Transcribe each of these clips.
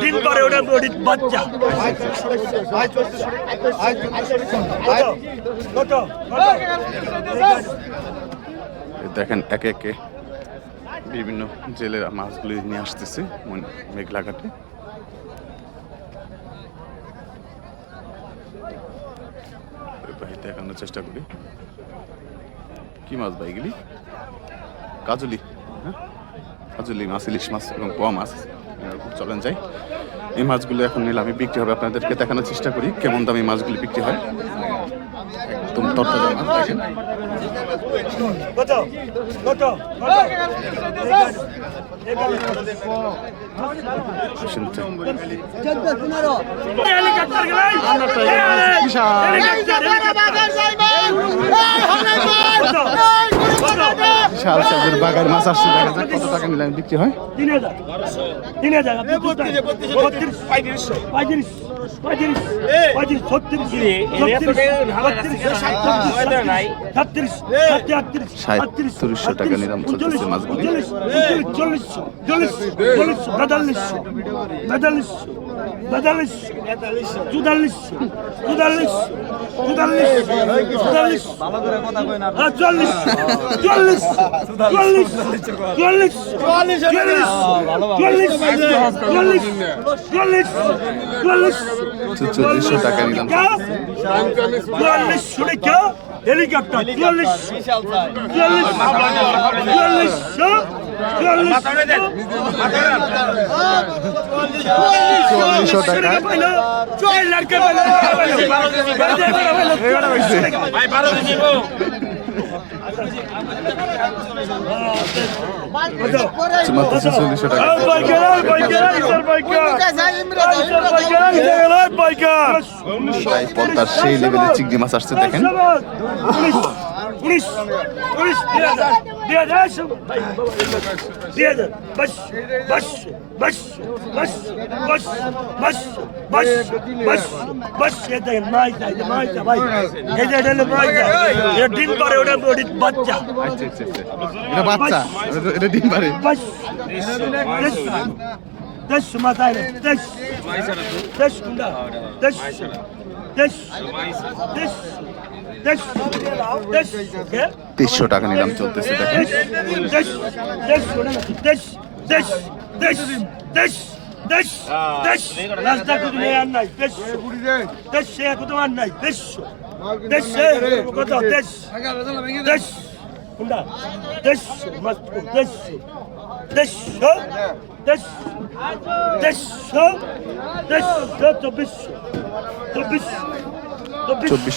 ডিম করে ওটা বাচ্চা। দেখেন একে একে বিভিন্ন জেলের মাছগুলি নিয়ে আসতেছে মেঘলা ভাই দেখানোর চেষ্টা করি। কি মাছ ভাই এগুলি? কাজলি হ্যাঁ? কাজলি মাছ, ইলিশ মাছ এবং পোয়া মাছ। খুব চলেন যাই। এই মাছগুলো এখন নিলামে। বিক্রি হবে আপনাদেরকে দেখানোর চেষ্টা করি কেমন দামে মাছগুলি বিক্রি হয়। একদম মাছ দেখেন বিশাল সাইজের বাগার মাছ আসছে দেখা কত টাকা নিলামে বিক্রি হয় তিন হাজার তিন হাজার পঁয়ত্রিশ পঁয়ত্রিশ ছত্রিশ সাতত্রিশ সাতত্রিশ সাঁইত্রিশশো টাকা নিলাম চলতেছে মাছগুলি। চল্লিশ চল্লিশ চল্লিশ বেতাল্লিশ বেতাল্লিশ বেতাল্লিশ চুদাল্লিশ চুদাল্লিশ চুদাল্লিশ চুদাল্লিশ হ্যাঁ, চল্লিশ চল্লিশ চল্লিশ চল্লিশ চল্লিশ চল্লিশ চল্লিশ চল্লিশ চল্লিশ চল্লিশশো টাকা নিলাম চুয়াল্লিশ টাকা হেলিকপ্টার চুয়াল্লিশ চুয়াল্লিশ চুয়াল্লিশশো চুয়াল্লিশশো টাকা লড়কে টাকা তাই সেই লেভেলের চিংড়ি মাছ আসছে দেখেন পুলিশ পুলিশ হাজার দিয়ে হাজার দিয়ে হাজার বাস বাস বাস বাস বাস বাস বাস বাস বাস এ দেখেন মাইজা এই যে মাইজা ভাই এই যে এটা হলো মাইজা এটা ডিম পারে ওটা ওটি বাচ্চা আচ্ছা আচ্ছা আচ্ছা এটা বাচ্চা এটা- এটা ডিম পারে বাস দেশ তেইশশো টাকা নিলাম চলতেছে দেখেন দেড়শো দেড়শো দেড়শো চব্বিশশো চব্বিশ চব্বিশ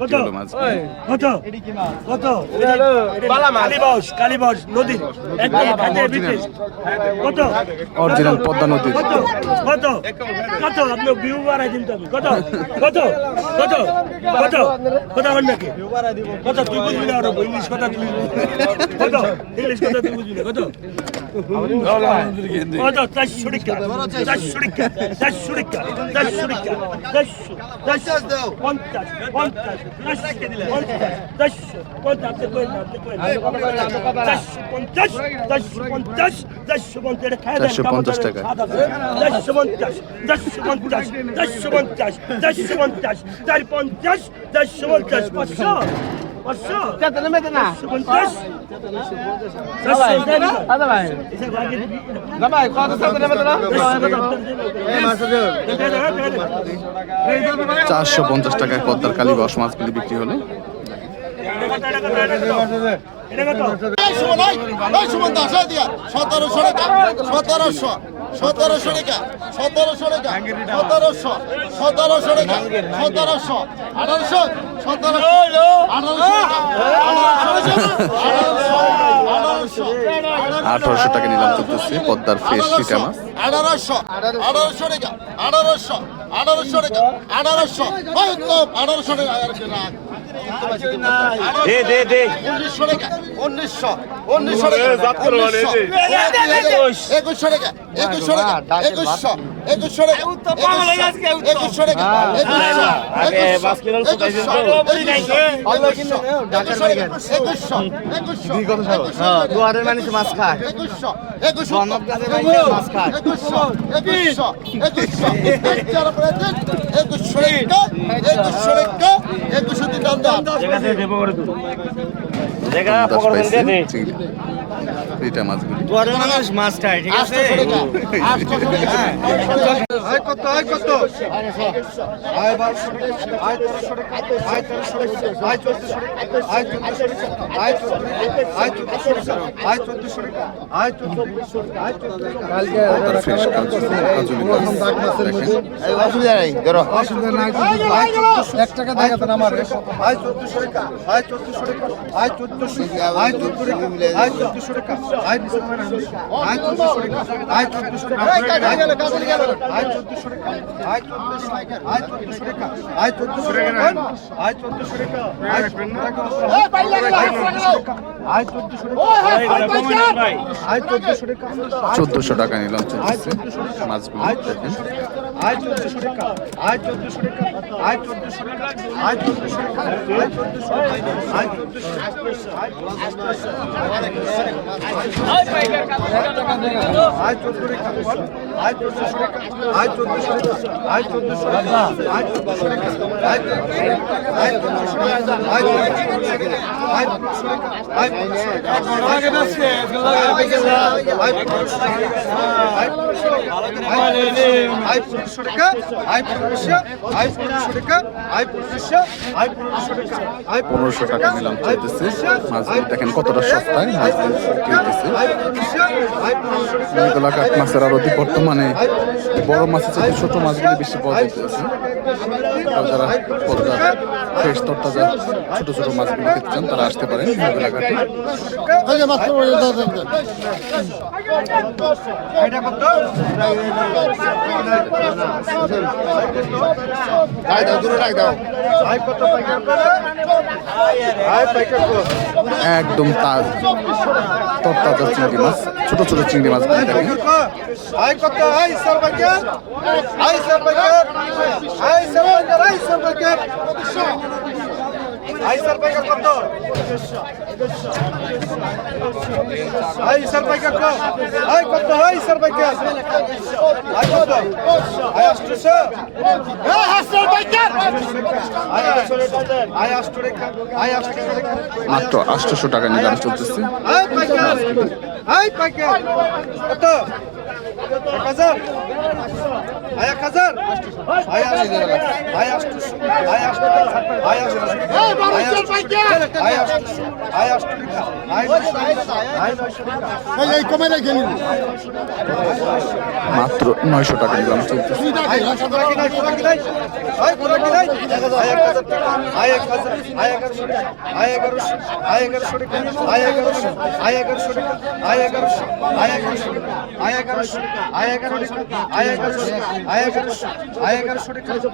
কত? কত? কত? কালীবাস। কালীবাস নদীর একদম খাতে বিক্রি। কত? অরিজিনাল পদ্মা নদীর কত? কত? কত? আপনি ভিউ বাড়াই দিন তো আমি। কত? কত? কত? কত? কত আমার নাকি? কত? তুই বুঝবি না ওটা ইংলিশ কথা তুই কত? ইংলিশ কথা তুই বুঝবি না। কত? কত? চারশো টাকা চারশো টাকা চারশো টাকা চারশো টাকা চারশো চারশো পঞ্চাশ পঞ্চাশ। চারশো পঞ্চাশ টাকা চারশো পঞ্চাশ চারশো পঞ্চাশ চারশো পঞ্চাশ চারশো পঞ্চাশ চার পঞ্চাশ চারশো পঞ্চাশ পাঁচশো চারশো পঞ্চাশ টাকায় পদ্মার কালী বাস মাছ কিন্তু বিক্রি হলে। সতেরোশো সতেরোশো। সতেরোশো টাকা সতেরোশো টাকা সতেরোশো সতেরোশো টাকা সতেরোশো আঠারোশো সতেরোশো আঠারোশো টাকা নিলাম চলতেছে পদ্মার ফ্রেশ মাছ আঠারোশো আঠারোশো টাকা আঠারোশো আঠারোশো টাকা আঠারোশো আঠারোশো টাকা আর কি রাখ। দে দে। দে উনিশশো টাকা উনিশশো একুশশো টাকা একুশশো টাকা একুশশো একুশশো টাকা একুশশো একুশশো একুশশো জায়গা পকড় দিয়ে দে রিটা মাছগুলি দুয়ারের মানুষ মাছ খায় ঠিক আছে কত কত বারোশো টাকা তেরোশো টাকা আয় চোদ্দশো টাকা আয় চোদ্দশো টাকা আয় চোদ্দশো টাকা আয় চোদ্দশো টাকা আয় চোদ্দশো টাকা আয় টাকা আয় চোদ্দশো টাকা আয় এক টাকা আয় চোদ্দশো টাকা আয় চোদ্দশো টাকা আয় চোদ্দশো টাকা আয় চোদ্দশো টাকা আয় আয় টাকা আয় চোদ্দশো টাকা আয় চোদ্দশো টাকা আয় চোদ্দশো আয় চোদ্দশো টাকা আয় চোদ্দশো টাকা আয় চোদ্দশো টাকা আয় চোদ্দশো টাকা আয় চোদ্দশো টাকা আয় চোদ্দশো টাকা চোদ্দশো টাকা নিলাম চলতেছে মাছগুলো দেখেন আয় পনেরোশো টাকা নিলাম চলতেছে। দেখেন কতটা সস্তায় মাছের আরও বর্তমানে বড় মাছের চেয়ে ছোট মাছগুলি বেশি পাওয়া যাচ্ছে যারা ফ্রেশ ছোট ছোট মাছগুলো খেতে চান তারা আসতে পারেন একদম তাজ। তরতাজা চিংড়ি মাছ ছোট ছোট চিংড়ি দেখেন পাইকার কত পাইকার আয় স্যার পাইকার আয় স্যার পাইকার আয় স্যার পাইকার পাইকার কত? আয় স্যার পাইকার? কত? আয় কত আয় স্যার পাইকার। আয় কত আয় আষ্টশো আয় আষ্টশো আয় আষ্টশো আয় আষ্টশো মাত্র আটশোশো টাকা নিলাম চলতেছে। আয় পাইকার। আয় পাইকার। কত? হাজার আয় এক হাজার আয় আষ্টশো আয় আষ্টশো আয় আষ্টশো আয় আষ্টশো আয় আষ্টশো আয় আষ্টশো আয় নিবি মাত্র নয়শো টাকা নিলাম চলতেছে হাজার হাজার হাজার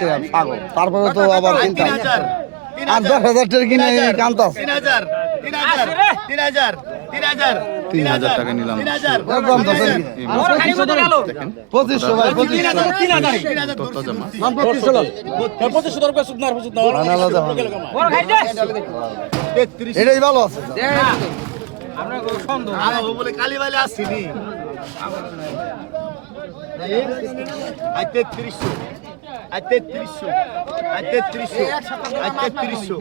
হাজার তারপরে তো আবার কিনতাম আর দশ হাজার টাকা কিনে কান্তাস তিন হাজার একদম দশ এই মাছগুলো ভাই পঁচিশশো। তরতাজা মাছ এটাই ভালো আছে। তেত্রিশশো। আই তেত্রিশশো আই তেত্রিশশো আই তেত্রিশশো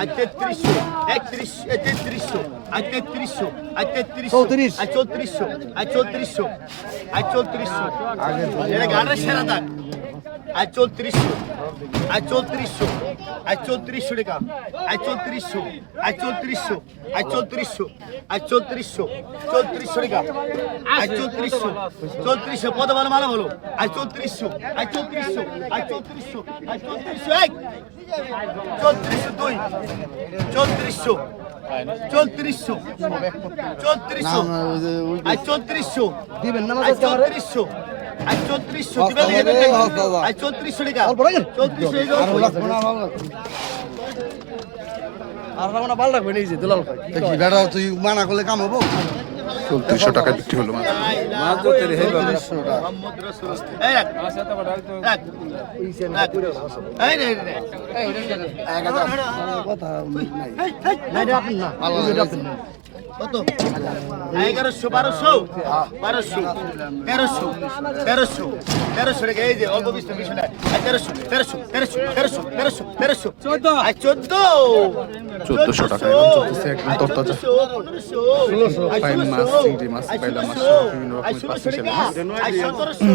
আই তেত্রিশশো একত্রিশ তেত্রিশশো আই তেত্রিশশো আই তেত্রিশশো। আই চৌত্রিশশো আই চৌত্রিশশো আই চৌত্রিশশো। এটা গানের সেরা দাগ। আজ চৌত্রিশশো আজ চৌত্রিশশো আজ চৌত্রিশশো টাকা আজ চৌত্রিশশো আজ চৌত্রিশশো আজ চৌত্রিশশো আজ চৌত্রিশশো চৌত্রিশশো টাকা আজ চৌত্রিশশো চৌত্রিশশো কত ভালো ভালো বলো আজ চৌত্রিশশো আজ চৌত্রিশশো আজ চৌত্রিশশো আজ চৌত্রিশশো এক চৌত্রিশশো দুই চৌত্রিশশো চৌত্রিশশো চৌত্রিশশো আজ চৌত্রিশশো দিবেন না চৌত্রিশশো আর না পাল্টা করে নিয়েছে দুলাল ভাই কি বেড়া তুই মানা করলে কাম হব? চৌত্রিশশো টাকায় বিক্রি হলো চোদ্দশো। টাকা মাছ, চিংড়ি মাছ, পাইলা মাছ, বিভিন্ন রকমের পার্সেল সতেরোশো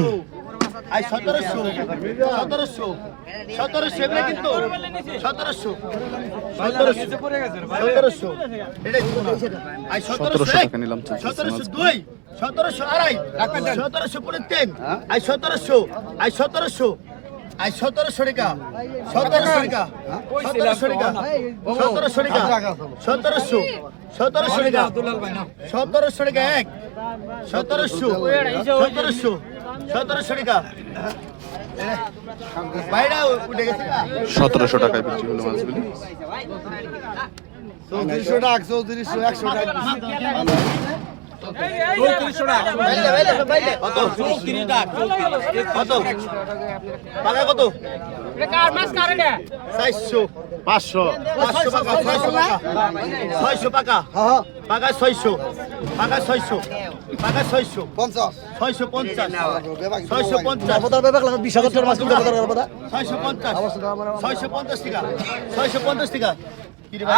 আই সতেরোশো সতেরোশো সতেরোশো এগুলো কিন্তু সতেরোশো সতেরোশো সতেরোশো এটা কিন্তু না। আই সতেরোশো 1700 এক, টাকা নিলাম সতেরোশো দুই সতেরোশো আড়াই সতেরোশো পরে তিন আই সতেরোশো আই সতেরোশো আই সতেরোশো টাকা। সতেরোশো টাকা। সতেরোশো টাকা। সতেরোশো টাকা। সতেরোশো। সতেরোশো টাকা। সতেরোশো টাকা এক। সতেরোশো। সতেরোশো। সতেরোশো টাকা? সতেরোশো টাকায় বিক্রি হলো মাছগুলি। চৌত্রিশশো টাকা চৌত্রিশশো একশো টাকা। কত চারশো পাঁচশো পাঁচশো পাকা ছয়শো ছয়শো পাকা পাকা ছয়শো পাকা ছয়শো পাকা ছয়শো পঞ্চাশ ছয়শো পঞ্চাশ ছয়শো পঞ্চাশ বাবা বেবাক লাগা 20000 টাকা মাছ কিনতে পারো বাবা ছয়শো পঞ্চাশ ছয়শো পঞ্চাশ টাকা ছয়শো পঞ্চাশ টাকা কি রে ভাই?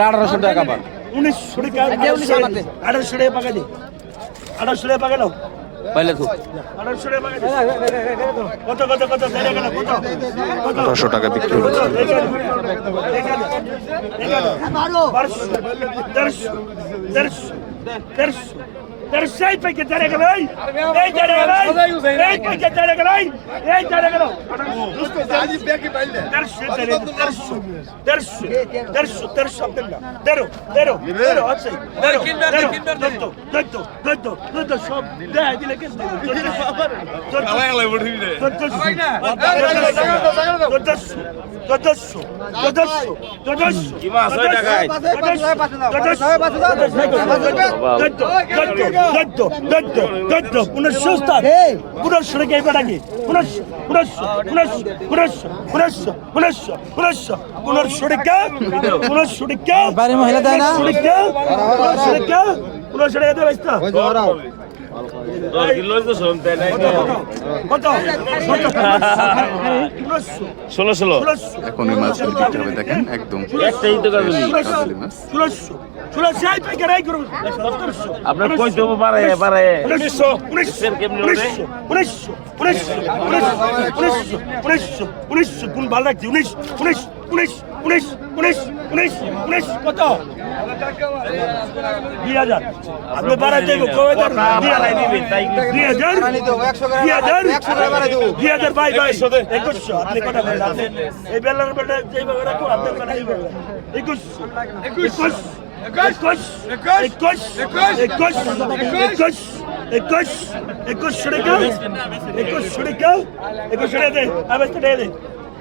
আঠারোশো টাকা পান উনিশশো টাকা আঠারোশো টাকা পাকা দিই আঠারোশো টাকা পাকা দাও আঠারোশো টাকা বিক্রি হলো দেড়শো দেড়শো দেড়শো তার সেই পাইকে তেরে গেল এই এই তেরে গেল এই পাইকে তেরে গেল এই তেরে গেল দর্শু দর্শু দর্শু দর্শু দর্শু আব্দুল্লাহ দেরো দেরো দেরো আছে দেরো দেরো দত্ত দত্ত দত্ত দত্ত সব দেয় দিলে কেস কি মাছ হয় টাকায় দৈত্য দৈত্য দৈত্য পুনশ্ব স্থান পুনশ্ব রেখে এই বেটাকে পুনশ্ব পুনশ্ব পুনশ্ব পুনশ্ব পুনশ্ব পুনশ্ব পুনশ্ব রেখে পুনশ্ব রেখে পুনশ্ব রেখে পুনশ্ব রেখে পুনশ্ব রেখে পুনশ্ব রেখে ষোলো ষোলো উনিশশো এখন এই মাছগুলি বিক্রি হবে দেখেন একদম একটাই তো কাজলি মাছ আপনার কই দেবো বাড়ায় বাড়ায় উনিশশো উনিশশো উনিশশো উনিশশো উনিশশো উনিশশো উনিশশো উনিশশো কোন ভালো লাগছে উনিশ উনিশ উনিশ উনিশ উনিশ উনিশ উনিশ কত দুই হাজার আপনি বাড়াতে কবে দুই হাজার দুই হাজার দুই হাজার বাই বাই একুশশো আপনি কটা আপনি এই বেলার বেলা যেইভাবে রাখো আপনি কটা এইভাবে একুশশো একুশ একুশ একুশ একুশ একুশ একুশ একুশ টাকা একুশ টাকা একুশ টাকা দে আবার দে দে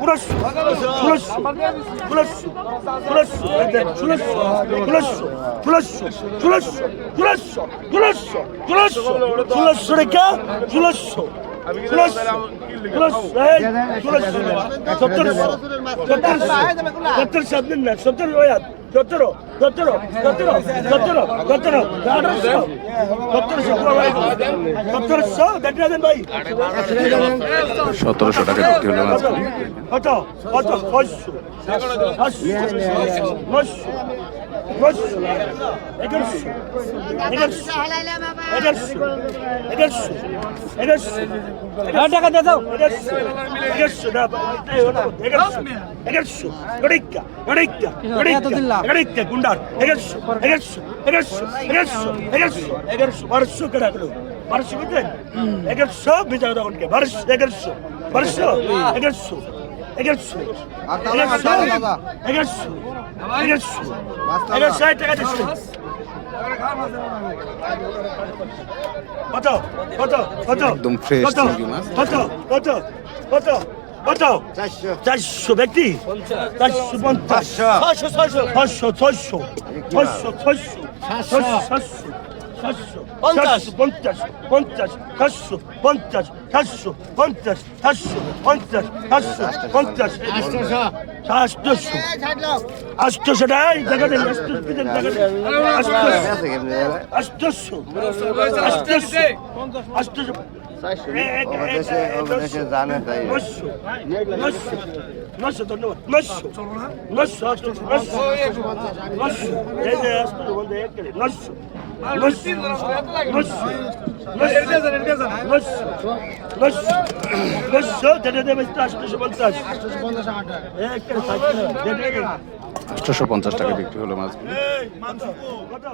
Burası su. Burası su. Burası su. Burası su. Burası su. Burası su. Burası su. Burası su. Burası su. Burası su. Burası su. Burası su. Burası su. Plus plus هاي plus سطر سطر سطر سطر سطر سطر سطر সতেরো সতেরো সতেরো সতেরো সতেরো আঠারোশো সতেরোশো সতেরোশো দেখলেন ভাই। সতেরোশো টাকা বিক্রি হলো কত? কত? ছয়শো সাতশো টাকা দিয়ে দাও গুন্ডার এগারোশো এগারোশো এগারোশো এগারোশো এগারোশো এগারোশো বারোশো কেনা গেল বারোশো বুঝলেন এগারোশো বেচা তখন কে বারোশো এগারোশো বারোশো এগারোশো কত? কত? কত? একদম fresh কত। কত? কত? কত? কত? চারশো। ব্যক্তি? চারশো পঞ্চাশ। ছয়শো। ছয়শো ছয়শো। ছয়শো ছয়শো। ছয়শো ছয়শো। সাতশো পঞ্চাশ। পঞ্চাশ পঞ্চাশ সাতশো পঞ্চাশ সাতশো পঞ্চাশ সাতশো পঞ্চাশ সাতশো পঞ্চাশ আষ্টশো আষ্টশো টাই দেখা দেন আষ্টশো আষ্টশো আষ্টশো আষ্টশো আষ্টশো নশো নশো নশো ধন্যবাদ নশো নশো নশো নশো নশো আটশোশো পঞ্চাশ টাকা বিক্রি হলো মাছগুলি কত